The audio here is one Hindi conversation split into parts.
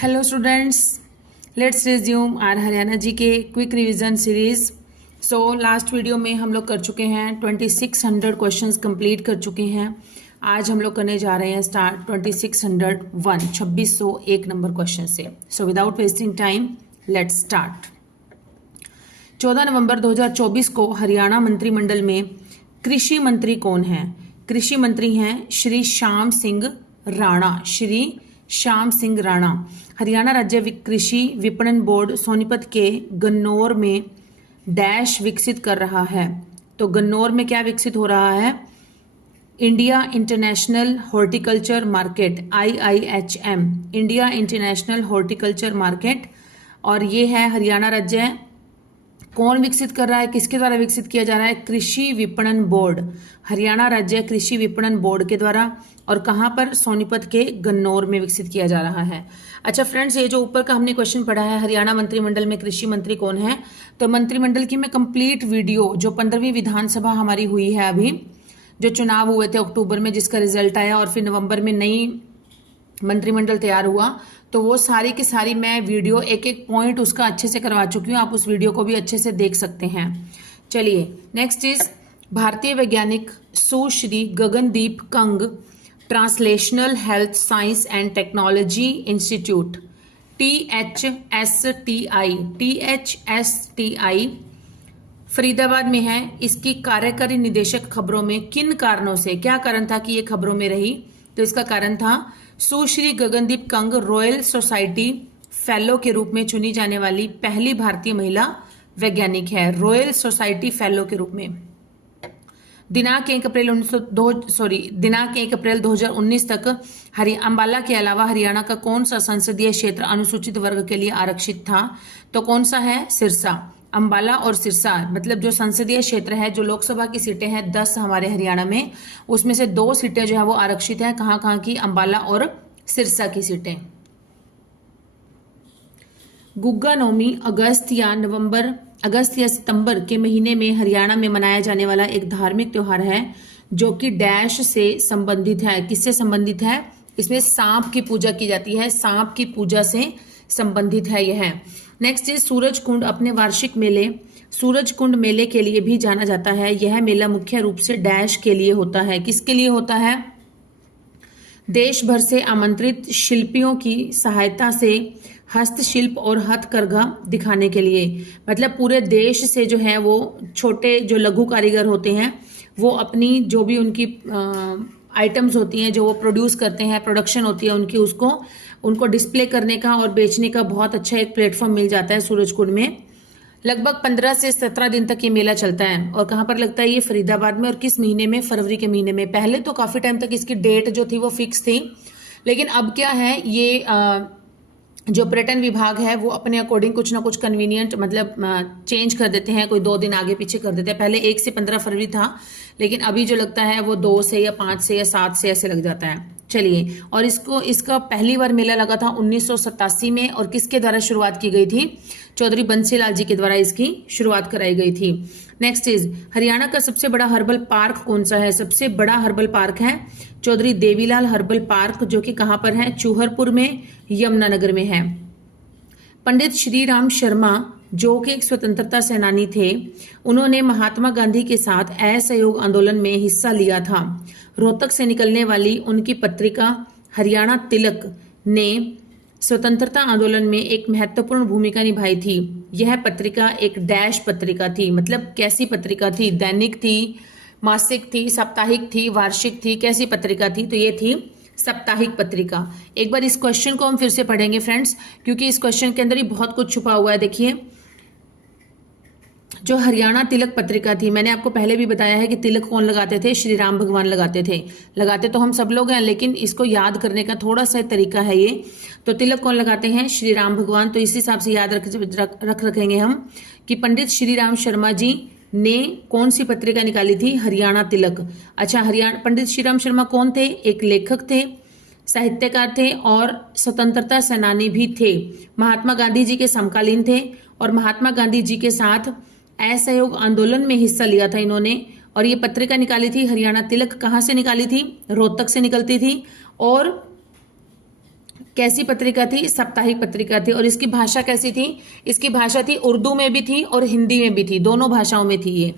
Hello students, let's resume our Haryana G K quick revision series. So last video में हम लोग कर चुके हैं 2600 क्वेश्चंस कंप्लीट कर चुके हैं। आज हम लोग करने जा रहे हैं स्टार्ट 2601 नंबर क्वेश्चन से। So without wasting time let's start. 14 नवंबर 2024 को हरियाणा मंत्रिमंडल में कृषि मंत्री कौन है? कृषि मंत्री हैं श्री श्याम सिंह राणा। श्री श्याम सिंह राणा। हरियाणा राज्य कृषि विपणन बोर्ड सोनीपत के गन्नौर में डैश विकसित कर रहा है। तो गन्नौर में क्या विकसित हो रहा है? India international horticulture market, IIHM, India international horticulture market. और ये है हरियाणा राज्य। कौन विकसित कर रहा है, किसके द्वारा विकसित किया जा रहा है? कृषि विपणन बोर्ड, हरियाणा राज्य कृषि विपणन बोर्ड के द्वारा। और कहां पर? सोनीपत के गन्नौर में विकसित किया जा रहा है। अच्छा फ्रेंड्स, ये जो ऊपर का हमने क्वेश्चन पढ़ा है, हरियाणा मंत्रिमंडल में कृषि मंत्री कौन है, तो मंत्रिमंडल की मैं कंप्लीट वीडियो, जो 15वीं विधानसभा हमारी हुई है, अभी जो चुनाव हुए थे अक्टूबर में, जिसका रिजल्ट आया और फिर नवंबर में नई मंत्रिमंडल तैयार हुआ, तो वो सारी की सारी मैं वीडियो एक एक पॉइंट उसका अच्छे से करवा चुकी हूँ। आप उस वीडियो को भी अच्छे से देख सकते हैं। चलिए नेक्स्ट इज भारतीय वैज्ञानिक Sushri Gagandeep Kang translational health science and technology institute THSTI Faridabad में है। इसकी कार्यकारी निदेशक खबरों में किन कारणों से, क्या कारण था कि ये खबरों में रही? तो इसका कारण था Sushri Gagandeep Kang Royal Society fellow के रूप में चुनी जाने वाली पहली भारतीय महिला वैज्ञानिक है। रॉयल सोसाइटी फेलो के रूप में। दिनांक 1 अप्रैल 2019 तक अंबाला के अलावा हरियाणा का कौन सा संसदीय क्षेत्र अनुसूचित वर्ग के लिए आरक्षित था? तो कौन सा है? सिरसा। अंबाला और सिरसा, मतलब जो संसदीय क्षेत्र है, जो लोकसभा की सीटें हैं 10 हमारे हरियाणा में, उसमें से 2 सीटें जो है वो आरक्षित है। कहां कहां की? अंबाला और सिरसा की सीटें। गुग्गा नवमी अगस्त या सितंबर के महीने में हरियाणा में मनाया जाने वाला एक धार्मिक त्योहार है, जो कि डैश से संबंधित है। किससे संबंधित है? इसमें सांप की पूजा की जाती है, सांप की पूजा से संबंधित है यह। नेक्स्ट इज सूरज कुंड अपने वार्षिक मेले सूरज कुंड मेले के लिए भी जाना जाता है। यह मेला मुख्य रूप से डैश के लिए होता है। किसके लिए होता है? देश भर से आमंत्रित शिल्पियों की सहायता से हस्तशिल्प और हथकरघा दिखाने के लिए। मतलब पूरे देश से जो है वो छोटे जो लघु कारीगर होते हैं, वो अपनी जो भी उनकी आइटम्स होती हैं, जो वो प्रोड्यूस करते हैं, प्रोडक्शन होती है उनकी, उनको डिस्प्ले करने का और बेचने का बहुत अच्छा एक प्लेटफॉर्म मिल जाता है सूरजकुंड में। लगभग 15 से 17 दिन तक ये मेला चलता है। और कहाँ पर लगता है ये? फरीदाबाद में। और किस महीने में? फरवरी के महीने में। पहले तो काफी टाइम तक इसकी डेट जो थी वो फिक्स थी, लेकिन अब क्या है, ये जो पर्यटन विभाग है वो अपने अकॉर्डिंग कुछ ना कुछ कन्वीनियंट मतलब चेंज कर देते हैं, कोई 2 दिन आगे पीछे कर देते हैं। पहले 1 से 15 फरवरी था, लेकिन अभी जो लगता है वो 2 से या 5 से या 7 से ऐसे लग जाता है। चलिए, और इसका पहली बार मेला लगा था 1987 में। और किसके द्वारा शुरुआत की गई थी? चौधरी बंसीलाल जी के द्वारा इसकी शुरुआत कराई गई थी। नेक्स्ट इज हरियाणा का सबसे बड़ा हर्बल पार्क कौन सा है? सबसे बड़ा हर्बल पार्क है चौधरी देवीलाल हर्बल पार्क, जो कि कहां पर है? चूहरपुर में, यमुनानगर में है। पंडित श्री राम शर्मा, जो कि एक स्वतंत्रता सेनानी थे, उन्होंने महात्मा गांधी के साथ असहयोग आंदोलन में हिस्सा लिया था। रोहतक से निकलने वाली उनकी पत्रिका हरियाणा तिलक ने स्वतंत्रता आंदोलन में एक महत्वपूर्ण भूमिका निभाई थी। यह पत्रिका एक डैश पत्रिका थी। मतलब कैसी पत्रिका थी? दैनिक थी, मासिक थी, साप्ताहिक थी, वार्षिक थी? कैसी पत्रिका थी? तो ये थी साप्ताहिक पत्रिका। एक बार इस क्वेश्चन को हम फिर से पढ़ेंगे फ्रेंड्स, क्योंकि इस क्वेश्चन के अंदर ही बहुत कुछ छुपा हुआ है। देखिए, जो हरियाणा तिलक पत्रिका थी, मैंने आपको पहले भी बताया है कि तिलक कौन लगाते थे? श्री राम भगवान लगाते थे। लगाते तो हम सब लोग हैं, लेकिन इसको याद करने का थोड़ा सा तरीका है ये। तो तिलक कौन लगाते हैं? श्री राम भगवान। तो इस हिसाब से याद रखेंगे हम कि पंडित श्री राम शर्मा जी ने कौन सी पत्रिका निकाली थी? हरियाणा तिलक। अच्छा, पंडित श्री राम शर्मा कौन थे? एक लेखक थे, साहित्यकार थे और स्वतंत्रता सेनानी भी थे। महात्मा गांधी जी के समकालीन थे और महात्मा गांधी जी के साथ असहयोग आंदोलन में हिस्सा लिया था इन्होंने। और ये पत्रिका निकाली थी हरियाणा तिलक। कहां से निकाली थी? रोहतक से निकलती थी। और कैसी पत्रिका थी? साप्ताहिक पत्रिका थी। और इसकी भाषा कैसी थी? इसकी भाषा थी उर्दू में भी थी और हिंदी में भी थी, दोनों भाषाओं में थी ये।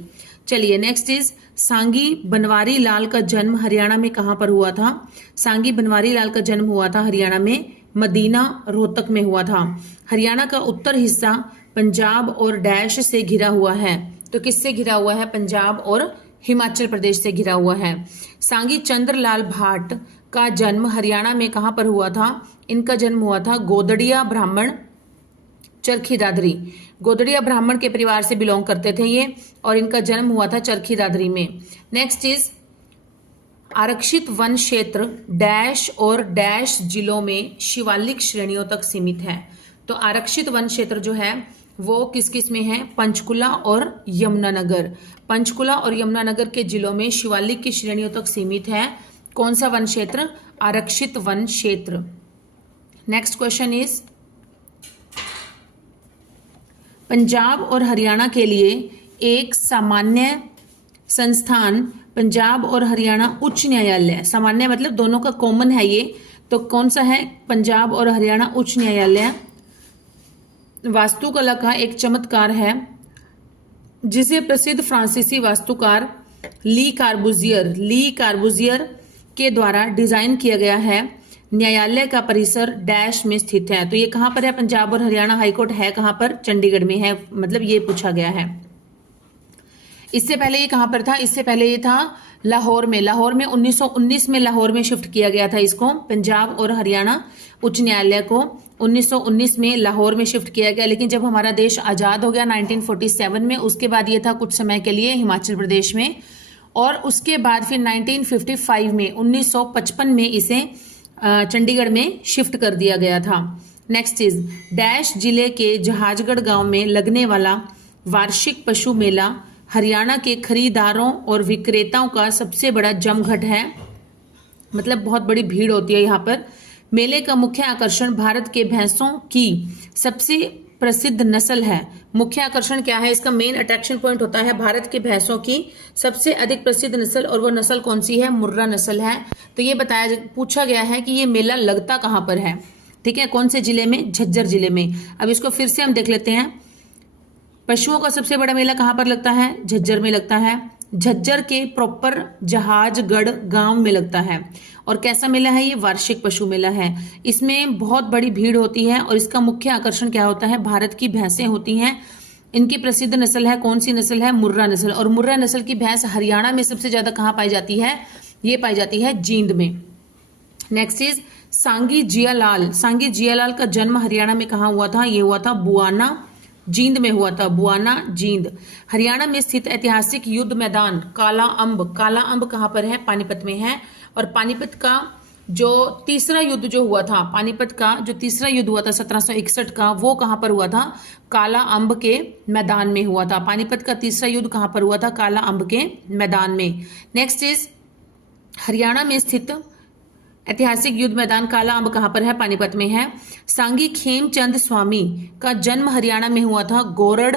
चलिए नेक्स्ट इज सांगी बनवारी लाल का जन्म हरियाणा में कहां पर हुआ था? सांगी बनवारी लाल का जन्म हुआ था हरियाणा में मदीना रोहतक में हुआ था। हरियाणा का उत्तर हिस्सा पंजाब और डैश से घिरा हुआ है। तो किससे घिरा हुआ है? पंजाब और हिमाचल प्रदेश से घिरा हुआ है। सांगी चंद्रलाल भाट का जन्म हरियाणा में कहां पर हुआ था? इनका जन्म हुआ था गोदड़िया ब्राह्मण चरखी दादरी। गोदड़िया ब्राह्मण के परिवार से बिलोंग करते थे ये, और इनका जन्म हुआ था चरखी दादरी में। नेक्स्ट इज आरक्षित वन क्षेत्र डैश और डैश जिलों में शिवालिक श्रेणियों तक सीमित है। तो आरक्षित वन क्षेत्र जो है वो किस किस में है? पंचकुला और यमुनानगर। पंचकुला और यमुनानगर के जिलों में शिवालिक की श्रेणियों तक सीमित है। कौन सा वन क्षेत्र? आरक्षित वन क्षेत्र। नेक्स्ट क्वेश्चन इज पंजाब और हरियाणा के लिए एक सामान्य संस्थान पंजाब और हरियाणा उच्च न्यायालय, सामान्य मतलब दोनों का कॉमन है ये, तो कौन सा है? पंजाब और हरियाणा उच्च न्यायालय वास्तुकला का एक चमत्कार है जिसे प्रसिद्ध फ्रांसीसी वास्तुकार ली कार्बुजियर के द्वारा डिजाइन किया गया है। न्यायालय का परिसर डैश में स्थित है। तो ये कहां पर है? पंजाब और हरियाणा हाईकोर्ट है कहां पर? चंडीगढ़ में है, मतलब ये पूछा गया है। इससे पहले ये कहां पर था? इससे पहले ये था लाहौर में। लाहौर में 1919 में लाहौर में शिफ्ट किया गया था इसको, पंजाब और हरियाणा उच्च न्यायालय को 1919 में लाहौर में शिफ्ट किया गया। लेकिन जब हमारा देश आजाद हो गया 1947 में, उसके बाद ये था कुछ समय के लिए हिमाचल प्रदेश में, और उसके बाद फिर 1955 में 1955 में इसे चंडीगढ़ में शिफ्ट कर दिया गया था। नेक्स्ट इज डैश जिले के जहाजगढ़ गांव में लगने वाला वार्षिक पशु मेला हरियाणा के खरीदारों और विक्रेताओं का सबसे बड़ा जमघट है, मतलब बहुत बड़ी भीड़ होती है यहाँ पर। मेले का मुख्य आकर्षण भारत के भैंसों की सबसे प्रसिद्ध नस्ल है। मुख्य आकर्षण क्या है? इसका मेन अट्रैक्शन पॉइंट होता है भारत के भैंसों की सबसे अधिक प्रसिद्ध नस्ल, और वो नस्ल कौन सी है? मुर्रा नस्ल है। तो ये पूछा गया है कि ये मेला लगता कहाँ पर है, ठीक है, कौन से जिले में? झज्जर जिले में। अब इसको फिर से हम देख लेते हैं। पशुओं का सबसे बड़ा मेला कहाँ पर लगता है? झज्जर में लगता है। झज्जर के प्रॉपर जहाजगढ़ गांव में लगता है। और कैसा मेला है ये? वार्षिक पशु मेला है। इसमें बहुत बड़ी भीड़ होती है और इसका मुख्य आकर्षण क्या होता है? भारत की भैंसें होती हैं। इनकी प्रसिद्ध नस्ल है, कौन सी नस्ल है? मुर्रा नस्ल। और मुर्रा नस्ल की भैंस हरियाणा में सबसे ज्यादा कहाँ पाई जाती है? ये पाई जाती है जींद में। नेक्स्ट इज सांगी जियालाल। सांगी जियालाल का जन्म हरियाणा में कहाँ हुआ था? ये हुआ था बुआना जींद में हुआ था, बुआना जींद। हरियाणा में स्थित ऐतिहासिक युद्ध मैदान काला अंब कहाँ पर है? पानीपत में है। और पानीपत का जो तीसरा युद्ध जो हुआ था, पानीपत का जो तीसरा युद्ध हुआ था 1761 का, वो कहाँ पर हुआ था? काला अंब के मैदान में हुआ था। पानीपत का तीसरा युद्ध कहाँ पर हुआ था? काला अंब के मैदान में। नेक्स्ट इज हरियाणा में स्थित ऐतिहासिक युद्ध मैदान काला अंब कहां पर है? पानीपत में है। सांगी खेमचंद स्वामी का जन्म हरियाणा में हुआ था गोरड़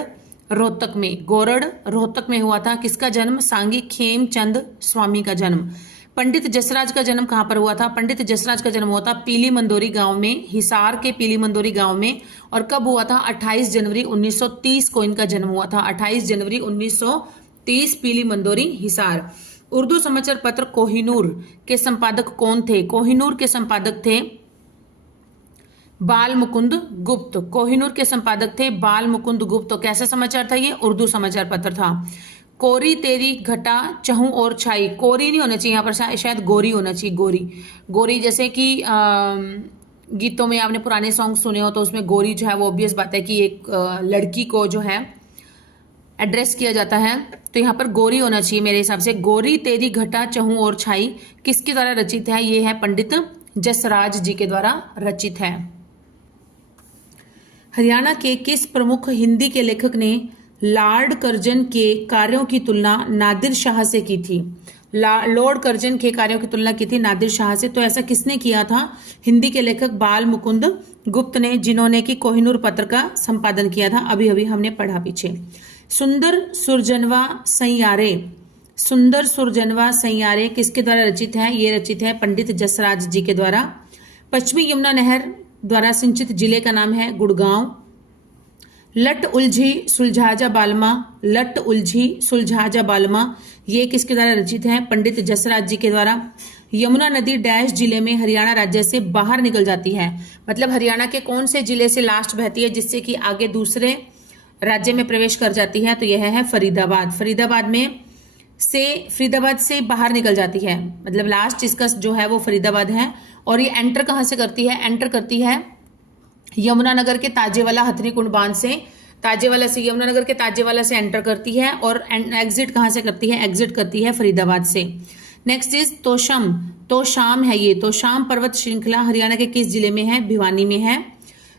रोहतक में। गोरड़ रोहतक में हुआ था किसका जन्म? सांगी खेमचंद स्वामी का जन्म। पंडित जसराज का जन्म कहां पर हुआ था? पंडित जसराज का जन्म हुआ था पीली मंदोरी गांव में, हिसार के पीली मंदोरी गांव में। और कब हुआ था? 28 जनवरी 1930 को इनका जन्म हुआ था। 28 जनवरी 1930 पीली मंदोरी, हिसार। उर्दू समाचार पत्र कोहिनूर के संपादक कौन थे? कोहिनूर के संपादक थे बाल मुकुंद गुप्त। कोहिनूर के संपादक थे बाल मुकुंद गुप्त। तो कैसा समाचार था ये? उर्दू समाचार पत्र था। कोरी तेरी घटा चहूं और छाई। कोरी नहीं होना चाहिए यहाँ पर, शायद गोरी होना चाहिए। गोरी गोरी जैसे कि गीतों में आपने पुराने सॉन्ग सुने हो तो उसमें गोरी जो है वो ऑब्वियस बात है कि एक लड़की को जो है एड्रेस किया जाता है, तो यहाँ पर गोरी होना चाहिए मेरे हिसाब से। गोरी तेरी घटा चहूं और छाई किसके द्वारा रचित है? ये है पंडित जसराज जी के द्वारा रचित है। हरियाणा के किस प्रमुख हिंदी के लेखक ने लॉर्ड कर्जन के कार्यों की तुलना नादिर शाह से की थी? लॉर्ड कर्जन के कार्यों की तुलना की थी नादिर शाह से। तो ऐसा किसने किया था? हिंदी के लेखक बाल मुकुंद गुप्त ने, जिन्होंने कि कोहिनूर पत्र का संपादन किया था। अभी अभी हमने पढ़ा पीछे। सुंदर सुरजनवा सैयारे। सुंदर सुरजनवा सैयारे किसके द्वारा रचित है? ये रचित है पंडित जसराज जी के द्वारा। पश्चिमी यमुना नहर द्वारा सिंचित जिले का नाम है गुड़गांव। लट उलझी सुलझाजा बालमा, लट उलझी सुलझाजा बालमा, ये किसके द्वारा रचित है? पंडित जसराज जी के द्वारा। यमुना नदी डैश जिले में हरियाणा राज्य से बाहर निकल जाती है, मतलब हरियाणा के कौन से जिले से लास्ट बहती है जिससे कि आगे दूसरे राज्य में प्रवेश कर जाती है? तो यह है फरीदाबाद। फरीदाबाद से बाहर निकल जाती है, मतलब लास्ट इसका जो है वो फरीदाबाद है। और ये एंटर कहाँ से करती है? एंटर करती है यमुनानगर के ताजेवाला हथनी कुंड बांध से, यमुनानगर के ताजेवाला से एंटर करती है। और एग्जिट कहाँ से करती है? एग्जिट करती है फरीदाबाद से। नेक्स्ट इज तोशम, तोशाम है ये, तोशाम पर्वत श्रृंखला हरियाणा के किस जिले में है? भिवानी में है।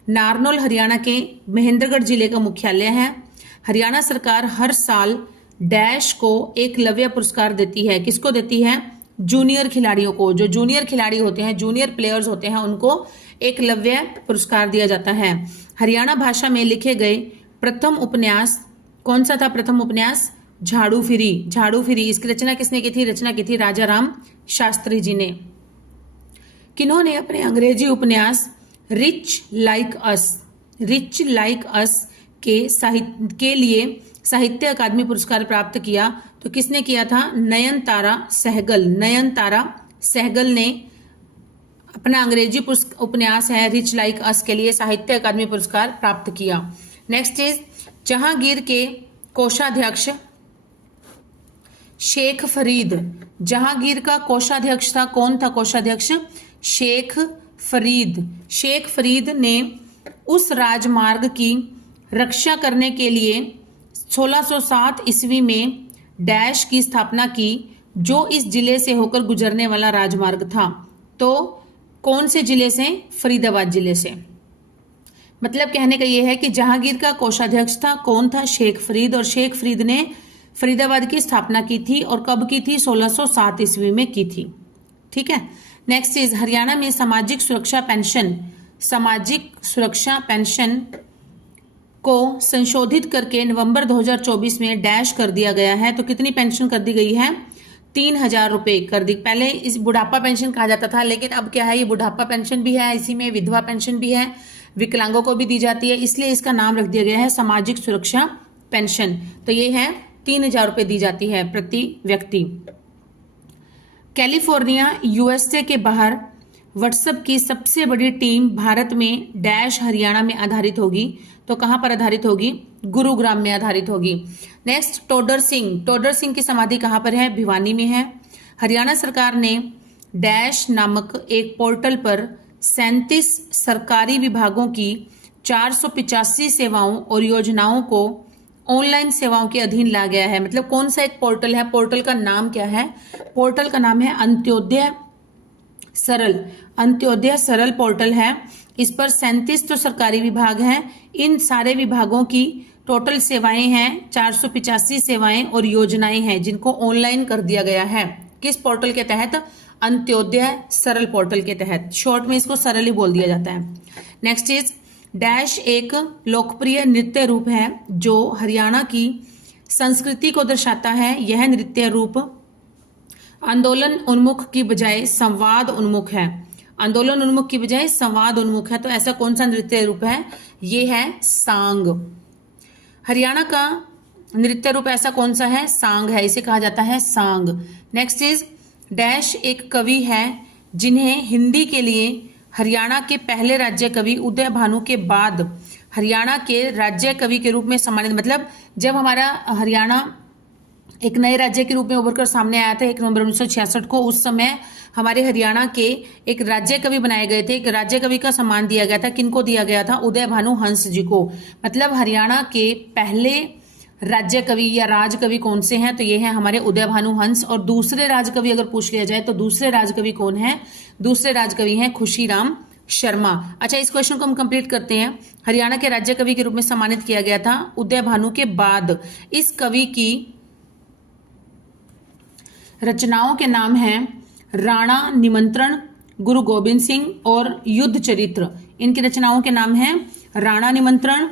नारनौल हरियाणा के महेंद्रगढ़ जिले का मुख्यालय है। हरियाणा सरकार हर साल डैश को एकलव्य पुरस्कार देती है। किसको देती है? जूनियर खिलाड़ियों को। जो जूनियर खिलाड़ी होते हैं, जूनियर प्लेयर्स होते हैं, उनको एकलव्य पुरस्कार दिया जाता है। हरियाणा भाषा में लिखे गए प्रथम उपन्यास कौन सा था? प्रथम उपन्यास झाड़ू फिरी। इसकी रचना किसने की थी? रचना की थी राजा राम शास्त्री जी ने। किन्होंने अपने अंग्रेजी उपन्यास रिच लाइक अस के लिए साहित्य अकादमी पुरस्कार प्राप्त किया? तो किसने किया था? नयनतारा सहगल ने अपना अंग्रेजी उपन्यास है रिच लाइक अस के लिए साहित्य अकादमी पुरस्कार प्राप्त किया। नेक्स्ट इज जहांगीर के कोषाध्यक्ष शेख फरीद। जहांगीर का कोषाध्यक्ष था, कौन था कोषाध्यक्ष? शेख फरीद ने उस राजमार्ग की रक्षा करने के लिए 1607 ईस्वी में डैश की स्थापना की, जो इस जिले से होकर गुजरने वाला राजमार्ग था। तो कौन से जिले से? फरीदाबाद जिले से। मतलब कहने का यह है कि जहांगीर का कोषाध्यक्ष था, कौन था? शेख फरीद। और शेख फरीद ने फरीदाबाद की स्थापना की थी, और कब की थी? 1607 ईस्वी में की थी। ठीक है। नेक्स्ट इज हरियाणा में सामाजिक सुरक्षा पेंशन को संशोधित करके नवंबर 2024 में डैश कर दिया गया है। तो कितनी पेंशन कर दी गई है? 3000 रुपए कर दी। पहले इस बुढ़ापा पेंशन कहा जाता था, लेकिन अब क्या है? ये बुढ़ापा पेंशन भी है, इसी में विधवा पेंशन भी है, विकलांगों को भी दी जाती है, इसलिए इसका नाम रख दिया गया है सामाजिक सुरक्षा पेंशन। तो ये है 3000 रुपए दी जाती है प्रति व्यक्ति। कैलिफोर्निया यूएसए के बाहर व्हाट्सएप की सबसे बड़ी टीम भारत में डैश हरियाणा में आधारित होगी। तो कहां पर आधारित होगी? गुरुग्राम में आधारित होगी। नेक्स्ट टोडर सिंह की समाधि कहां पर है? भिवानी में है। हरियाणा सरकार ने डैश नामक एक पोर्टल पर 37 सरकारी विभागों की 485 सेवाओं और योजनाओं को ऑनलाइन सेवाओं के अधीन ला गया है। मतलब कौन सा एक पोर्टल है? पोर्टल का नाम क्या है? पोर्टल का नाम है अंत्योदय सरल पोर्टल है। इस पर 37 तो सरकारी विभाग हैं, इन सारे विभागों की टोटल सेवाएं हैं 485 सेवाएं और योजनाएं हैं जिनको ऑनलाइन कर दिया गया है। किस पोर्टल के तहत? अंत्योदय सरल पोर्टल के तहत। शॉर्ट में इसको सरल ही बोल दिया जाता है। नेक्स्ट इज डैश एक लोकप्रिय नृत्य रूप है जो हरियाणा की संस्कृति को दर्शाता है। यह नृत्य रूप आंदोलन उन्मुख की बजाय संवाद उन्मुख है। आंदोलन उन्मुख की बजाय संवाद उन्मुख है। तो ऐसा कौन सा नृत्य रूप है? ये है सांग। हरियाणा का नृत्य रूप ऐसा कौन सा है? सांग है, इसे कहा जाता है सांग। नेक्स्ट इज डैश एक कवि है जिन्हें हिंदी के लिए हरियाणा के पहले राज्य कवि उदय भानु के बाद हरियाणा के राज्य कवि के रूप में सम्मानित। मतलब जब हमारा हरियाणा एक नए राज्य के रूप में उभर कर सामने आया था 1 नवंबर 1966 को, उस समय हमारे हरियाणा के एक राज्य कवि बनाए गए थे। एक राज्य कवि का सम्मान दिया गया था। किनको दिया गया था? उदय भानु हंस जी को। मतलब हरियाणा के पहले राज्य कवि या राज कवि कौन से हैं? तो ये हैं हमारे उदय भानु हंस। और दूसरे राज कवि अगर पूछ लिया जाए तो दूसरे राज कवि कौन है? दूसरे राज कवि हैं खुशीराम शर्मा। अच्छा, इस क्वेश्चन को हम कंप्लीट करते हैं। हरियाणा के राज्य कवि के रूप में सम्मानित किया गया था उदय भानु के बाद। इस कवि की रचनाओं के नाम हैं राणा निमंत्रण, गुरु गोबिंद सिंह और युद्ध चरित्र। इनकी रचनाओं के नाम हैं राणा निमंत्रण,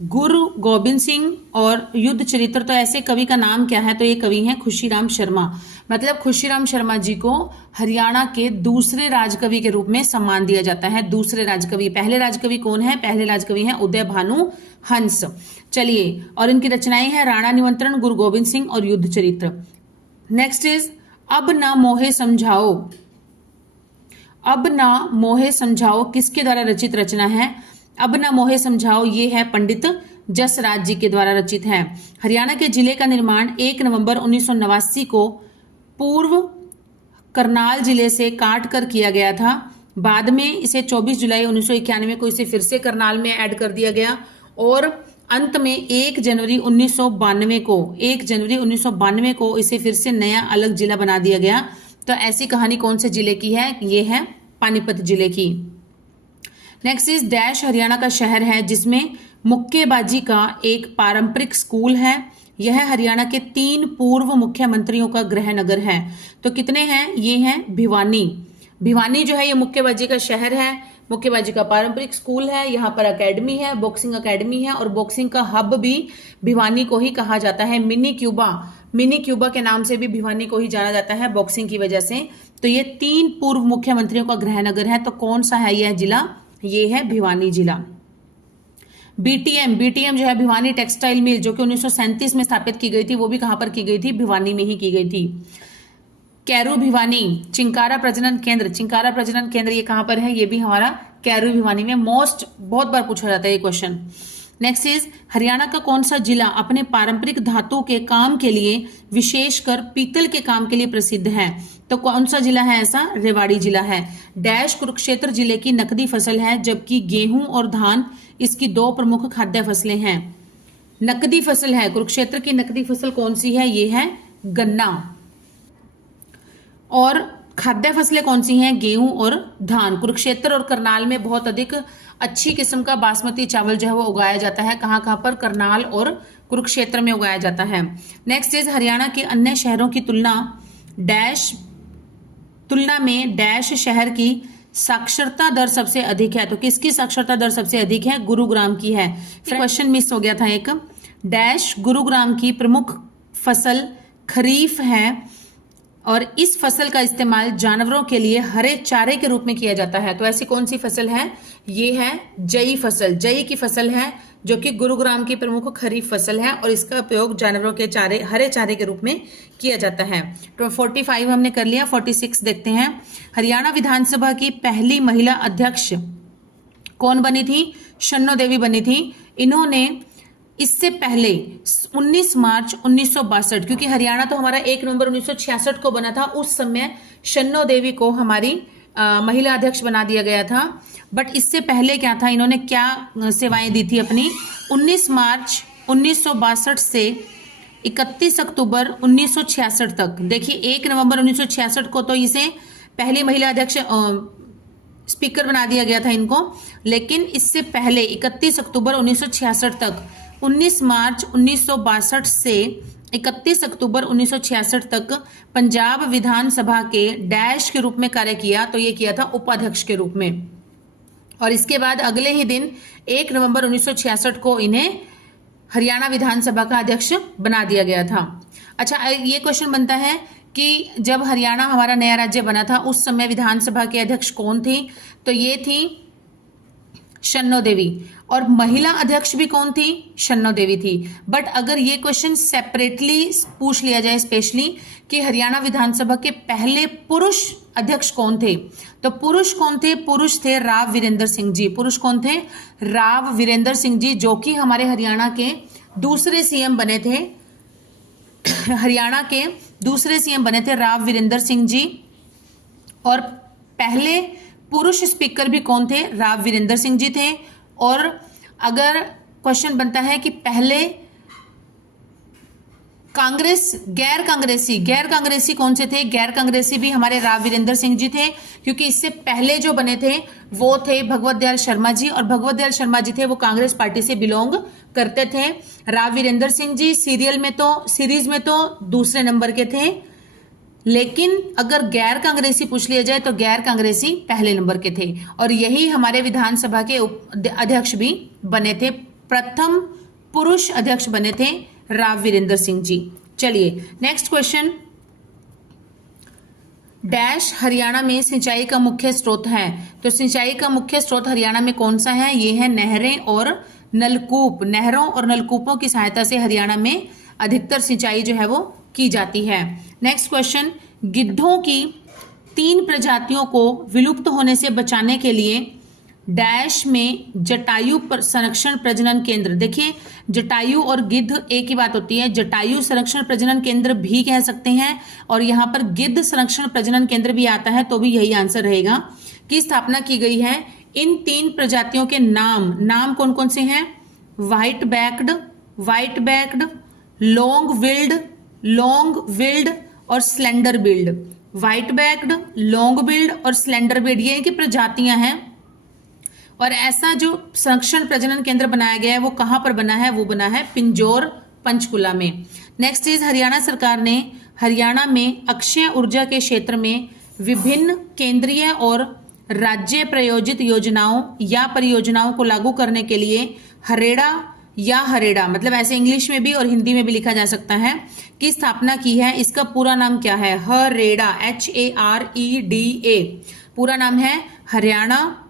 गुरु गोबिंद सिंह और युद्ध चरित्र, तो ऐसे कवि का नाम क्या है? तो ये कवि हैं खुशीराम शर्मा। मतलब खुशीराम शर्मा जी को हरियाणा के दूसरे राजकवि के रूप में सम्मान दिया जाता है। दूसरे राजकवि, पहले राजकवि कौन है? पहले राजकवि हैं उदय भानु हंस। चलिए, और इनकी रचनाएं हैं राणा निमंत्रण, गुरु गोबिंद सिंह और युद्ध चरित्र। नेक्स्ट इज अब ना मोहे समझाओ। अब ना मोहे समझाओ किसके द्वारा रचित रचना है? अब ना मोहे समझाओ ये है पंडित जसराज जी के द्वारा रचित है। हरियाणा के जिले का निर्माण 1 नवंबर 1989 को पूर्व करनाल जिले से काट कर किया गया था। बाद में इसे 24 जुलाई 1991 को इसे फिर से करनाल में ऐड कर दिया गया और अंत में 1 जनवरी 1992 को इसे फिर से नया अलग जिला बना दिया गया। तो ऐसी कहानी कौन से जिले की है? ये है पानीपत जिले की। नेक्स्ट इज डैश हरियाणा का शहर है जिसमें मुक्केबाजी का एक पारंपरिक स्कूल है। यह हरियाणा के 3 पूर्व मुख्यमंत्रियों का गृह नगर है। तो कितने हैं? ये हैं भिवानी। भिवानी जो है ये मुक्केबाजी का शहर है, मुक्केबाजी का पारंपरिक स्कूल है, यहाँ पर एकेडमी है, बॉक्सिंग एकेडमी है और बॉक्सिंग का हब भी भिवानी को ही कहा जाता है। मिनी क्यूबा के नाम से भी भिवानी को ही जाना जाता है बॉक्सिंग की वजह से। तो ये 3 पूर्व मुख्यमंत्रियों का गृह नगर है। तो कौन सा है यह जिला? ये है भिवानी जिला। बीटीएम जो है भिवानी टेक्सटाइल मिल, जो कि 1937 में स्थापित की गई थी, वो भी कहां पर की गई थी? भिवानी में ही की गई थी। कैरू भिवानी चिंकारा प्रजनन केंद्र ये कहां पर है? ये भी हमारा कैरू भिवानी में। बहुत बार पूछा जाता है ये क्वेश्चन। नेक्स्ट इज हरियाणा का कौन सा जिला अपने पारंपरिक धातु के काम के लिए, विशेषकर पीतल के काम के लिए प्रसिद्ध है? तो कौन सा जिला है ऐसा? रेवाड़ी जिला है। डैश कुरुक्षेत्र जिले की नकदी फसल है, जबकि गेहूं और धान इसकी 2 प्रमुख खाद्य फसलें हैं। नकदी फसल है, कुरुक्षेत्र की नकदी फसल कौन सी है? ये है गन्ना। और खाद्य फसलें कौन सी हैं? गेहूं और धान। कुरुक्षेत्र और करनाल में बहुत अधिक अच्छी किस्म का बासमती चावल जो है वो उगाया जाता है। कहां कहां पर? करनाल और कुरुक्षेत्र में उगाया जाता है। नेक्स्ट इज हरियाणा के अन्य शहरों की तुलना में डैश शहर की साक्षरता दर सबसे अधिक है। तो किसकी साक्षरता दर सबसे अधिक है? गुरुग्राम की है। क्वेश्चन मिस हो गया था एक। डैश गुरुग्राम की प्रमुख फसल खरीफ है और इस फसल का इस्तेमाल जानवरों के लिए हरे चारे के रूप में किया जाता है। तो ऐसी कौन सी फसल है? ये है जई फसल। जई की फसल है जो कि गुरुग्राम की प्रमुख खरीफ फसल है और इसका उपयोग जानवरों के चारे, हरे चारे के रूप में किया जाता है। तो 45 हमने कर लिया। 46 देखते हैं। हरियाणा विधानसभा की पहली महिला अध्यक्ष कौन बनी थी? शन्नो देवी बनी थी। इन्होंने इससे पहले 19 मार्च 1962, क्योंकि हरियाणा तो हमारा 1 नवंबर 1966 को बना था, उस समय शन्नो देवी को हमारी महिला अध्यक्ष बना दिया गया था। बट इससे पहले क्या था? इन्होंने क्या सेवाएं दी थी अपनी? 19 मार्च 1962 से 31 अक्टूबर 1966 तक। देखिए 1 नवंबर 1966 को तो इसे पहली महिला अध्यक्ष स्पीकर बना दिया गया था इनको, लेकिन इससे पहले 31 अक्टूबर 1966 तक, 19 मार्च 1962 से 31 अक्टूबर 1966 तक पंजाब विधानसभा के डैश के रूप में कार्य किया। तो ये किया था उपाध्यक्ष के रूप में। और इसके बाद अगले ही दिन 1 नवंबर 1966 को इन्हें हरियाणा विधानसभा का अध्यक्ष बना दिया गया था। अच्छा, ये क्वेश्चन बनता है कि जब हरियाणा हमारा नया राज्य बना था उस समय विधानसभा के अध्यक्ष कौन थी? तो ये थी शन्नो देवी। और महिला अध्यक्ष भी कौन थी? शन्नो देवी थी। बट अगर ये क्वेश्चन सेपरेटली पूछ लिया जाए स्पेशली कि हरियाणा विधानसभा के पहले पुरुष अध्यक्ष कौन थे, तो पुरुष कौन थे? पुरुष थे राव वीरेंद्र सिंह जी। पुरुष कौन थे? राव वीरेंद्र सिंह जी, जो कि हमारे हरियाणा के दूसरे सीएम बने थे। हरियाणा के दूसरे सीएम बने थे राव वीरेंद्र सिंह जी। और पहले पुरुष स्पीकर भी कौन थे? राव वीरेंद्र सिंह जी थे। और अगर क्वेश्चन बनता है कि पहले गैर कांग्रेसी कौन से थे? गैर कांग्रेसी भी हमारे राव वीरेंद्र सिंह जी थे, क्योंकि इससे पहले जो बने थे वो थे भगवत दयाल शर्मा जी। और भगवत दयाल शर्मा जी थे वो कांग्रेस पार्टी से बिलोंग करते थे। राव वीरेंद्र सिंह जी सीरीज में तो दूसरे नंबर के थे, लेकिन अगर गैर कांग्रेसी पूछ लिया जाए तो गैर कांग्रेसी पहले नंबर के थे। और यही हमारे विधानसभा के अध्यक्ष भी बने थे प्रथम पुरुष अध्यक्ष बने थे राव वीरेंद्र सिंह जी। चलिए नेक्स्ट क्वेश्चन, डैश हरियाणा में सिंचाई का मुख्य स्रोत है। तो सिंचाई का मुख्य स्रोत हरियाणा में कौन सा है? ये है नहरें और नलकूप। नहरों और नलकूपों की सहायता से हरियाणा में अधिकतर सिंचाई जो है वो की जाती है। नेक्स्ट क्वेश्चन, गिद्धों की 3 प्रजातियों को विलुप्त होने से बचाने के लिए डैश में जटायु संरक्षण प्रजनन केंद्र। देखिए जटायु और गिद्ध एक ही बात होती है, जटायु संरक्षण प्रजनन केंद्र भी कह सकते हैं और यहाँ पर गिद्ध संरक्षण प्रजनन केंद्र भी आता है, तो भी यही आंसर रहेगा। की स्थापना की गई है। इन 3 प्रजातियों के नाम कौन कौन से हैं? व्हाइट बैक्ड, लॉन्ग विल्ड और slender billed. White backed, long build और स्लेंडर बिल्ड, ये इनकी प्रजातियां हैं। और ऐसा जो संरक्षण प्रजनन केंद्र बनाया गया है वो कहां पर बना है? वो बना है पिंजौर पंचकुला में। नेक्स्ट इज, हरियाणा सरकार ने हरियाणा में अक्षय ऊर्जा के क्षेत्र में विभिन्न केंद्रीय और राज्य प्रायोजित योजनाओं या परियोजनाओं को लागू करने के लिए हरेड़ा मतलब ऐसे इंग्लिश में भी और हिंदी में भी लिखा जा सकता है, की स्थापना की है। इसका पूरा नाम क्या है? हरेड़ा, HAREDA। पूरा नाम है Haryana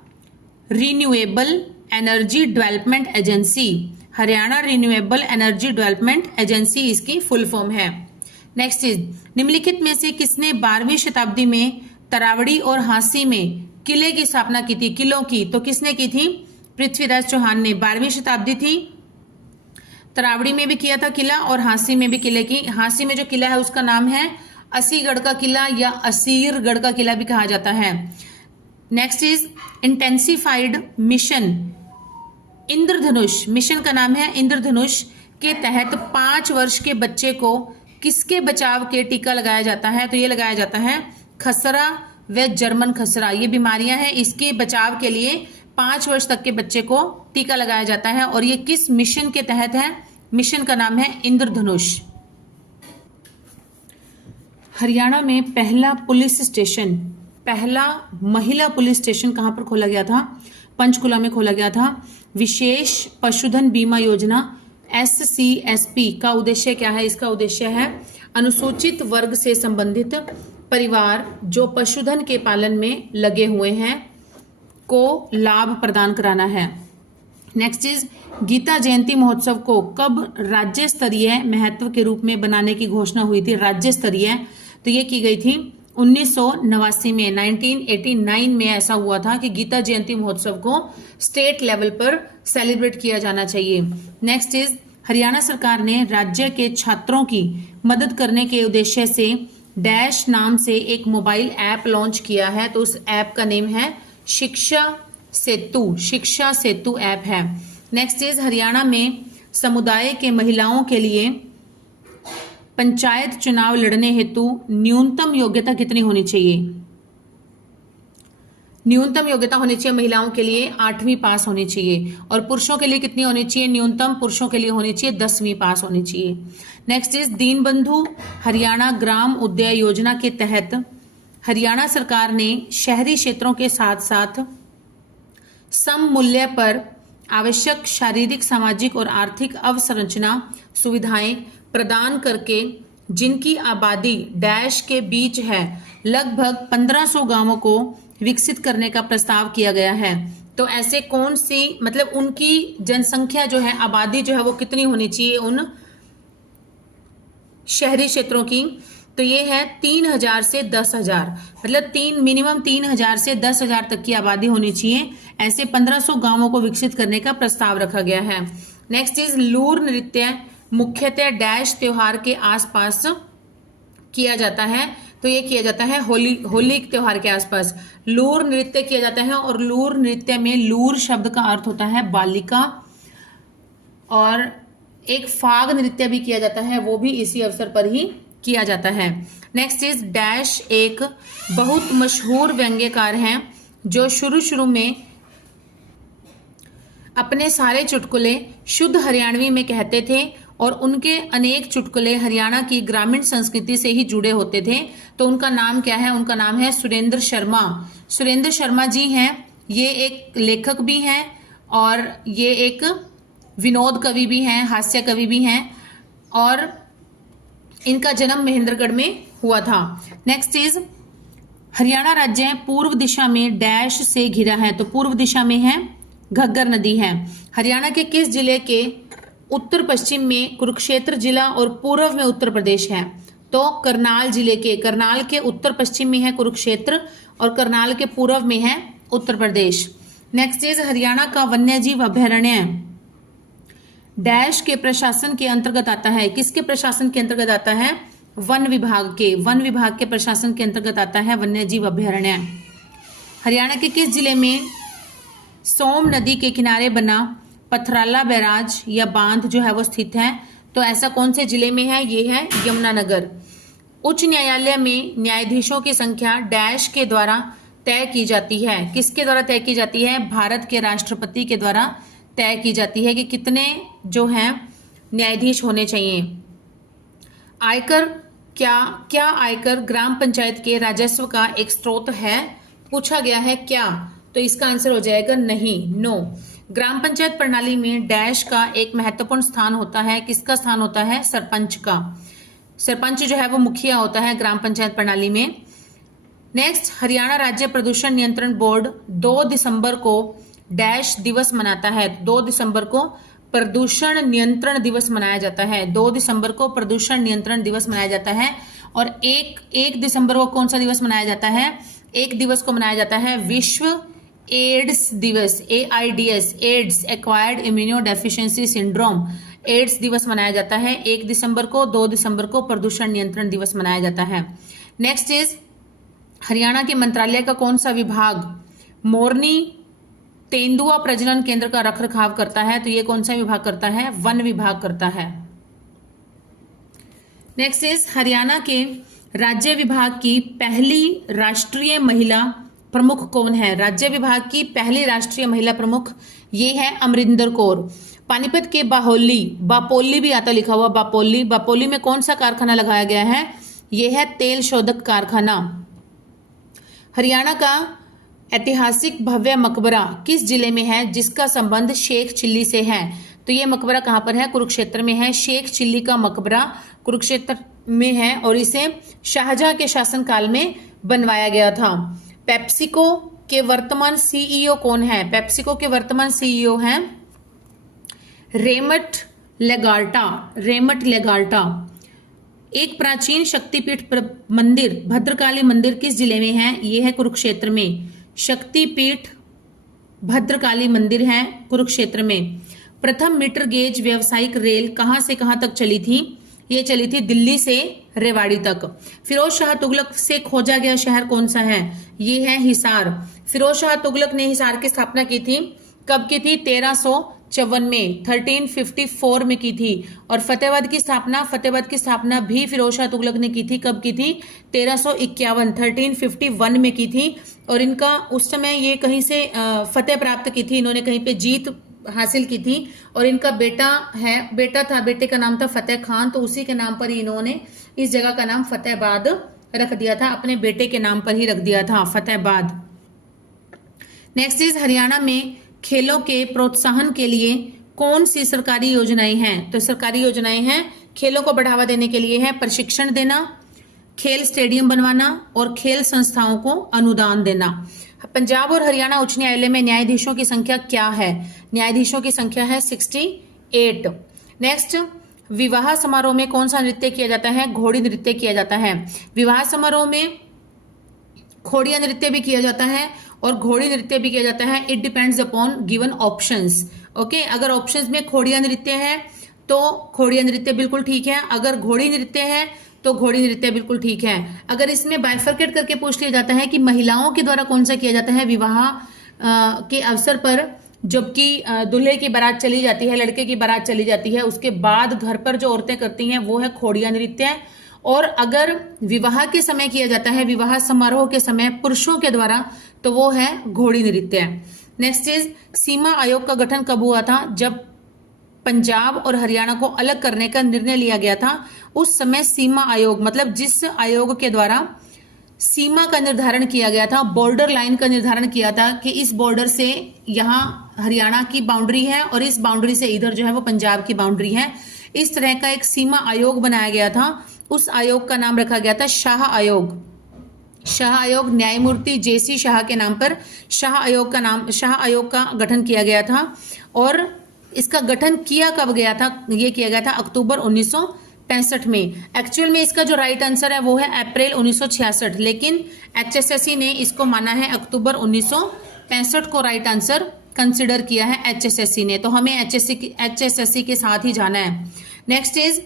renewable energy development agency. Haryana renewable energy development agency इसकी फुल फॉर्म है। नेक्स्ट इज, निम्नलिखित में से किसने 12वीं शताब्दी में तरावड़ी और हांसी में किले की स्थापना की थी? किलों की, तो किसने की थी? पृथ्वीराज चौहान ने। 12वीं शताब्दी थी, तरावड़ी में भी किया था किला और हांसी में भी किले की। हांसी में जो किला है उसका नाम है असीगढ़ का किला या असीरगढ़ का किला भी कहा जाता है। Next is, intensified mission Indradhanush. Mission का नाम है इंद्रधनुष के तहत 5 वर्ष के बच्चे को किसके बचाव के टीका लगाया जाता है? तो ये लगाया जाता है खसरा व जर्मन खसरा। ये बीमारियां हैं, इसके बचाव के लिए 5 वर्ष तक के बच्चे को टीका लगाया जाता है और ये किस मिशन के तहत है? मिशन का नाम है इंद्रधनुष। हरियाणा में पहला महिला पुलिस स्टेशन कहां पर खोला गया था? पंचकुला में खोला गया था। विशेष पशुधन बीमा योजना SCSP का उद्देश्य क्या है? इसका उद्देश्य है अनुसूचित वर्ग से संबंधित परिवार जो पशुधन के पालन में लगे हुए हैं को लाभ प्रदान कराना है। नेक्स्ट इज, गीता जयंती महोत्सव को कब राज्य स्तरीय महत्व के रूप में बनाने की घोषणा हुई थी? राज्य स्तरीय, तो ये की गई थी 1989 में। 1989 में ऐसा हुआ था कि गीता जयंती महोत्सव को स्टेट लेवल पर सेलिब्रेट किया जाना चाहिए। नेक्स्ट इज, हरियाणा सरकार ने राज्य के छात्रों की मदद करने के उद्देश्य से डैश नाम से एक मोबाइल ऐप लॉन्च किया है। तो उस ऐप का नेम है शिक्षा सेतु ऐप है। नेक्स्ट इज, हरियाणा में समुदाय के महिलाओं के लिए पंचायत चुनाव लड़ने हेतु न्यूनतम योग्यता कितनी होनी चाहिए? न्यूनतम योग्यता होनी चाहिए महिलाओं के लिए 8वीं पास होनी चाहिए और पुरुषों के लिए कितनी होनी चाहिए? न्यूनतम पुरुषों के लिए होनी चाहिए 10वीं पास होनी चाहिए। नेक्स्ट इज, दीनबंधु हरियाणा ग्राम उद्यान योजना के तहत हरियाणा सरकार ने शहरी क्षेत्रों के साथ साथ सम मूल्य पर आवश्यक शारीरिक, सामाजिक और आर्थिक अवसंरचना सुविधाएं प्रदान करके जिनकी आबादी डैश के बीच है लगभग 1500 गांवों को विकसित करने का प्रस्ताव किया गया है। तो ऐसे कौन सी, मतलब उनकी जनसंख्या जो है, आबादी जो है वो कितनी होनी चाहिए उन शहरी क्षेत्रों की? तो ये है 3000 से 10,000, मतलब मिनिमम 3000 से 10,000 तक की आबादी होनी चाहिए। ऐसे 1500 गांवों को विकसित करने का प्रस्ताव रखा गया है। नेक्स्ट इज, लूर नृत्य मुख्यतः डैश त्योहार के आसपास किया जाता है। तो ये किया जाता है होली त्योहार के आसपास लूर नृत्य किया जाता है। और लूर नृत्य में लूर शब्द का अर्थ होता है बालिका, और एक फाग नृत्य भी किया जाता है, वो भी इसी अवसर पर ही किया जाता है। नेक्स्ट इज, डैश एक बहुत मशहूर व्यंग्यकार हैं जो शुरू में अपने सारे चुटकुले शुद्ध हरियाणवी में कहते थे और उनके अनेक चुटकुले हरियाणा की ग्रामीण संस्कृति से ही जुड़े होते थे। तो उनका नाम क्या है? उनका नाम है सुरेंद्र शर्मा। सुरेंद्र शर्मा जी हैं, ये एक लेखक भी हैं और ये एक विनोद कवि भी हैं, हास्य कवि भी हैं, और इनका जन्म महेंद्रगढ़ में हुआ था। नेक्स्ट इज हरियाणा राज्य पूर्व दिशा में डैश से घिरा है, तो पूर्व दिशा में है घग्गर नदी है। हरियाणा के किस जिले के उत्तर पश्चिम में कुरुक्षेत्र जिला और पूर्व में उत्तर प्रदेश है? तो करनाल जिले के, करनाल के उत्तर पश्चिम में है कुरुक्षेत्र और करनाल के पूर्व में है उत्तर प्रदेश। नेक्स्ट इज हरियाणा का वन्यजीव अभयारण्य डैश के प्रशासन के अंतर्गत आता है? किसके प्रशासन के अंतर्गत आता है? वन विभाग के, वन विभाग के प्रशासन के अंतर्गत आता है वन्यजीव अभयारण्य। हरियाणा के किस जिले में सोम नदी के किनारे बना पथराला बैराज या बांध जो है वो स्थित है? तो ऐसा कौन से जिले में है? ये है यमुनानगर। उच्च न्यायालय में न्यायाधीशों की संख्या डैश के द्वारा तय की जाती है? किसके द्वारा तय की जाती है? भारत के राष्ट्रपति के द्वारा तय की जाती है कि कितने जो हैं न्यायाधीश होने चाहिए। आयकर क्या आयकर ग्राम पंचायत के राजस्व का एक स्रोत है? पूछा गया है क्या, तो इसका आंसर हो जाएगा नहीं, नो। ग्राम पंचायत प्रणाली में डैश का एक महत्वपूर्ण स्थान होता है। किसका स्थान होता है? सरपंच का। सरपंच जो है वो मुखिया होता है ग्राम पंचायत प्रणाली में। नेक्स्ट, हरियाणा राज्य प्रदूषण नियंत्रण बोर्ड 2 दिसंबर को डैश दिवस मनाता है? 2 दिसंबर को प्रदूषण नियंत्रण दिवस मनाया जाता है। 2 दिसंबर को प्रदूषण नियंत्रण दिवस मनाया जाता है। और एक दिसंबर को कौन सा दिवस मनाया जाता है? एक दिवस को मनाया जाता है विश्व एड्स दिवस, AIDS, AIDS acquired immunodeficiency syndrome, AIDS दिवस मनाया जाता है 1 दिसंबर को। 2 दिसंबर को प्रदूषण नियंत्रण दिवस मनाया जाता है। नेक्स्ट इज हरियाणा के मंत्रालय का कौन सा विभाग मोरनी तेंदुआ प्रजनन केंद्र का रखरखाव करता है? तो ये कौन सा विभाग करता है? वन विभाग करता है। नेक्स्ट इज हरियाणा के राज्य विभाग की पहली राष्ट्रीय महिला प्रमुख कौन है? राज्य विभाग की पहली राष्ट्रीय महिला प्रमुख ये है अमरिंदर कौर। पानीपत के बापोली भी आता लिखा हुआ, बापोली में कौन सा कारखाना लगाया गया है? यह है तेल शोधक कारखाना। हरियाणा का ऐतिहासिक भव्य मकबरा किस जिले में है जिसका संबंध शेख चिल्ली से है? तो ये मकबरा कहाँ पर है? कुरुक्षेत्र में है। शेख चिल्ली का मकबरा कुरुक्षेत्र में है और इसे शाहजहां के शासनकाल में बनवाया गया था। पेप्सिको के वर्तमान सीईओ कौन है? पेप्सिको के वर्तमान सीईओ हैं रेमट लेगार्टा। एक प्राचीन शक्तिपीठ मंदिर भद्रकाली मंदिर किस जिले में है? ये है कुरुक्षेत्र में। शक्तिपीठ भद्रकाली मंदिर है कुरुक्षेत्र में। प्रथम मीटर गेज व्यावसायिक रेल कहां से कहां तक चली थी? ये चली थी दिल्ली से रेवाड़ी तक। फिरोज शाह तुगलक से खोजा गया शहर कौन सा है? ये है हिसार। फिरोज शाह तुगलक ने हिसार की स्थापना की थी, कब की थी? 1354 में, 1354 में की थी। और फतेहाबाद की स्थापना भी फिरोज शाह तुगलक ने की थी, कब की थी? 1351, 1351 में की थी। और इनका उस समय ये कहीं से फतेह प्राप्त की थी, इन्होंने कहीं पे जीत हासिल की थी। और इनका बेटे का नाम था फतेह खान, तो उसी के नाम पर ही इन्होंने इस जगह का नाम फतेहाबाद रख दिया था, अपने बेटे के नाम पर ही रख दिया था फतेहाबाद। नेक्स्ट इज हरियाणा में खेलों के प्रोत्साहन के लिए कौन सी सरकारी योजनाएं हैं? तो सरकारी योजनाएं हैं खेलों को बढ़ावा देने के लिए है प्रशिक्षण देना, खेल स्टेडियम बनवाना और खेल संस्थाओं को अनुदान देना। पंजाब और हरियाणा उच्च न्यायालय में न्यायाधीशों की संख्या क्या है? न्यायाधीशों की संख्या है 68। नेक्स्ट, विवाह समारोह में कौन सा नृत्य किया जाता है? घोड़ी नृत्य किया जाता है। विवाह समारोह में खोड़िया नृत्य भी किया जाता है और घोड़ी नृत्य भी किया जाता है। It depends upon given options. Okay, अगर ऑप्शंस में खोड़िया नृत्य है तो खोड़िया नृत्य बिल्कुल ठीक है, अगर घोड़ी नृत्य है तो घोड़ी नृत्य बिल्कुल ठीक है। अगर इसमें बाइफरकेट करके पूछ लिया जाता है कि महिलाओं के द्वारा कौन सा किया जाता है विवाह के अवसर पर, जबकि दूल्हे की बारात चली जाती है, लड़के की बारात चली जाती है, उसके बाद घर पर जो औरतें करती हैं वो है खोड़िया नृत्य। और अगर विवाह के समय किया जाता है, विवाह समारोह के समय पुरुषों के द्वारा, तो वो है घोड़ी नृत्य। नेक्स्ट इज सीमा आयोग का गठन कब हुआ था? जब पंजाब और हरियाणा को अलग करने का निर्णय लिया गया था, उस समय सीमा आयोग मतलब जिस आयोग के द्वारा सीमा का निर्धारण किया गया था, बॉर्डर लाइन का निर्धारण किया था कि इस बॉर्डर से यहाँ हरियाणा की बाउंड्री है और इस बाउंड्री से इधर जो है वो पंजाब की बाउंड्री है। इस तरह का एक सीमा आयोग बनाया गया था। उस आयोग का नाम रखा गया था शाह आयोग। शाह आयोग न्यायमूर्ति जेसी शाह के नाम पर शाह आयोग का गठन किया गया था। और इसका गठन किया कब गया था? ये किया गया था अक्टूबर 1965 में। एक्चुअल में इसका जो राइट आंसर है वो है अप्रैल 1966, लेकिन HSSC ने इसको माना है अक्टूबर 1965 को राइट आंसर कंसिडर किया है HSSC ने। तो हमें HSSC के साथ ही जाना है। नेक्स्ट इज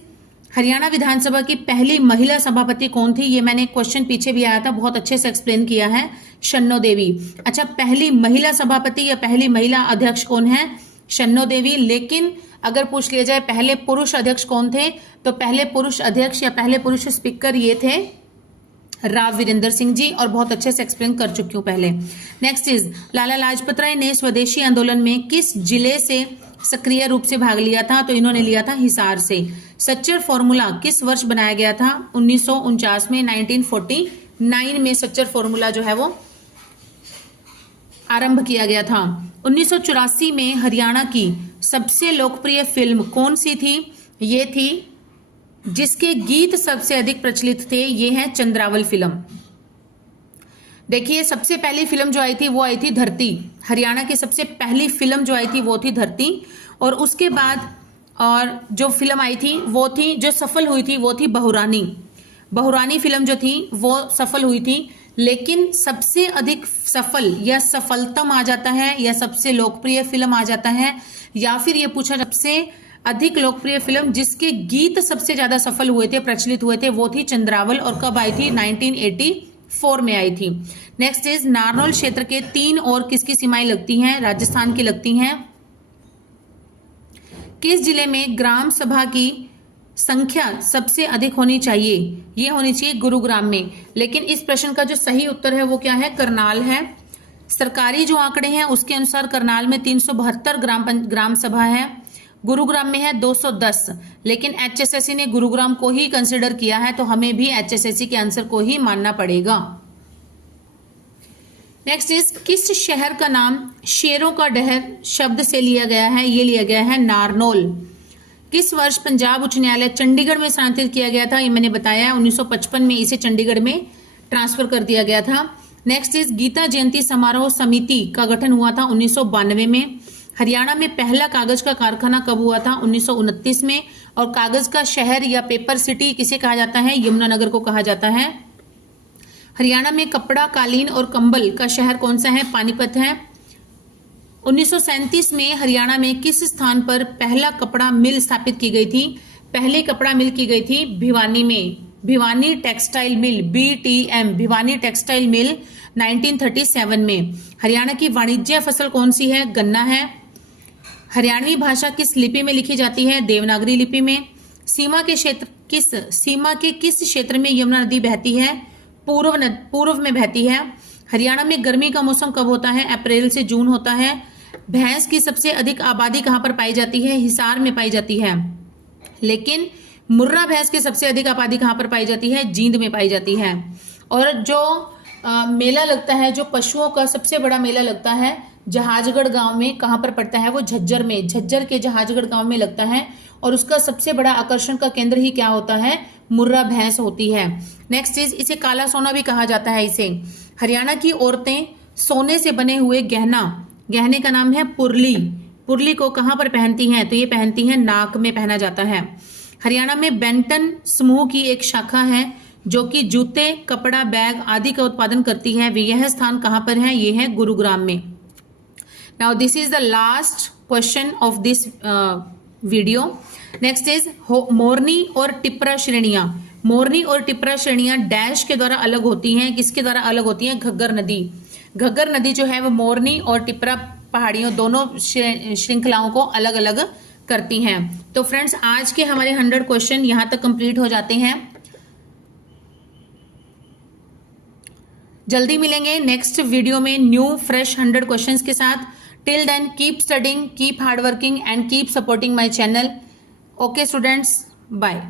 हरियाणा विधानसभा की पहली महिला सभापति कौन थी? ये मैंने क्वेश्चन पीछे भी आया था, बहुत अच्छे से एक्सप्लेन किया है, शन्नो देवी। अच्छा, पहली महिला सभापति या पहली महिला अध्यक्ष कौन है? शन्नो देवी। लेकिन अगर पूछ लिया जाए पहले पुरुष अध्यक्ष कौन थे, तो पहले पुरुष अध्यक्ष या पहले पुरुष स्पीकर ये थे राव वीरेंद्र सिंह जी, और बहुत अच्छे से एक्सप्लेन कर चुकी हूँ पहले। नेक्स्ट इज लाला लाजपत राय ने स्वदेशी आंदोलन में किस जिले से सक्रिय रूप से भाग लिया था? तो इन्होंने लिया था हिसार से। सच्चर फॉर्मूला किस वर्ष बनाया गया था? 1949 में, 1949 में सच्चर फॉर्मूला जो है वो आरंभ किया गया था। 1984 में हरियाणा की सबसे लोकप्रिय फिल्म कौन सी थी? ये थी जिसके गीत सबसे अधिक प्रचलित थे, ये है चंद्रावल फिल्म। देखिए, सबसे पहली फिल्म जो आई थी वो आई थी धरती। हरियाणा की सबसे पहली फिल्म जो आई थी वो थी धरती। और उसके बाद और जो फिल्म आई थी वो थी, जो सफल हुई थी वो थी बहुरानी। बहुरानी फिल्म जो थी वो सफल हुई थी। लेकिन सबसे अधिक सफल या सफलतम आ जाता है, या सबसे लोकप्रिय फिल्म आ जाता है, या फिर ये पूछा सबसे अधिक लोकप्रिय फिल्म जिसके गीत सबसे ज्यादा सफल हुए थे, प्रचलित हुए थे, वो थी चंद्रावल। और कब आई थी? 1984 में आई थी। नेक्स्ट इज नारनौल क्षेत्र के 3 और किसकी सीमाएं लगती हैं? राजस्थान की लगती हैं। किस जिले में ग्राम सभा की संख्या सबसे अधिक होनी चाहिए? ये होनी चाहिए गुरुग्राम में। लेकिन इस प्रश्न का जो सही उत्तर है वो क्या है? करनाल है। सरकारी जो आंकड़े हैं उसके अनुसार करनाल में 372 ग्राम सभा है, गुरुग्राम में है 210। लेकिन HSSC ने गुरुग्राम को ही कंसिडर किया है, तो हमें भी HSSC के आंसर को ही मानना पड़ेगा। नेक्स्ट इज किस शहर का नाम शेरों का डहर शब्द से लिया गया है? ये लिया गया है नारनौल। किस वर्ष पंजाब उच्च न्यायालय चंडीगढ़ में स्थानांतरित किया गया था? ये मैंने बताया, 1955 में इसे चंडीगढ़ में ट्रांसफर कर दिया गया था। नेक्स्ट इज गीता जयंती समारोह समिति का गठन हुआ था 1992 में। हरियाणा में पहला कागज का कारखाना कब हुआ था? 1929 में। और कागज का शहर या पेपर सिटी किसे कहा जाता है? यमुनानगर को कहा जाता है। हरियाणा में कपड़ा, कालीन और कंबल का शहर कौन सा है? पानीपत है। 1937 में हरियाणा में किस स्थान पर पहला कपड़ा मिल स्थापित की गई थी? पहली कपड़ा मिल की गई थी भिवानी में, Bhiwani textile mill, BTM, Bhiwani textile mill 1937 में। हरियाणा की वाणिज्य फसल कौन सी है? गन्ना है। हरियाणवी भाषा किस लिपि में लिखी जाती है? देवनागरी लिपि में। सीमा के किस क्षेत्र में यमुना नदी बहती है? पूर्व में बहती है। हरियाणा में गर्मी का मौसम कब होता है? अप्रैल से जून होता है। भैंस की सबसे अधिक आबादी कहां पर पाई जाती है? हिसार में पाई जाती है। लेकिन मुर्रा भैंस की सबसे अधिक आबादी कहां पर पाई जाती है? जींद में पाई जाती है। और जो मेला लगता है, जो पशुओं का सबसे बड़ा मेला लगता है जहाजगढ़ गांव में, कहां पर पड़ता है? वो झज्जर में, झज्जर के जहाजगढ़ गांव में लगता है। और उसका सबसे बड़ा आकर्षण का केंद्र ही क्या होता है? मुर्रा भैंस होती है। नेक्स्ट चीज, इसे काला सोना भी कहा जाता है इसे। हरियाणा की औरतें सोने से बने हुए गहने का नाम है पुरली। पुरली को कहां पर पहनती हैं? तो ये पहनती हैं नाक में पहना जाता है। हरियाणा में बेंटन समूह की एक शाखा है जो कि जूते, कपड़ा, बैग आदि का उत्पादन करती है। यह स्थान कहां पर है? ये है गुरुग्राम में। Now this is the last question of this video. Next is Morni और टिपरा श्रेणियां। मोरनी और टिपरा श्रेणियां डैश के द्वारा अलग होती हैं। किसके द्वारा अलग होती हैं? घग्गर नदी। घग्गर नदी जो है वो मोरनी और टिपरा पहाड़ियों दोनों श्रृंखलाओं को अलग अलग करती हैं। तो फ्रेंड्स, आज के हमारे 100 क्वेश्चन यहां तक कंप्लीट हो जाते हैं। जल्दी मिलेंगे नेक्स्ट वीडियो में न्यू फ्रेश 100 क्वेश्चंस के साथ। Till then keep studying, keep hard working and keep supporting my channel. Okay students, bye.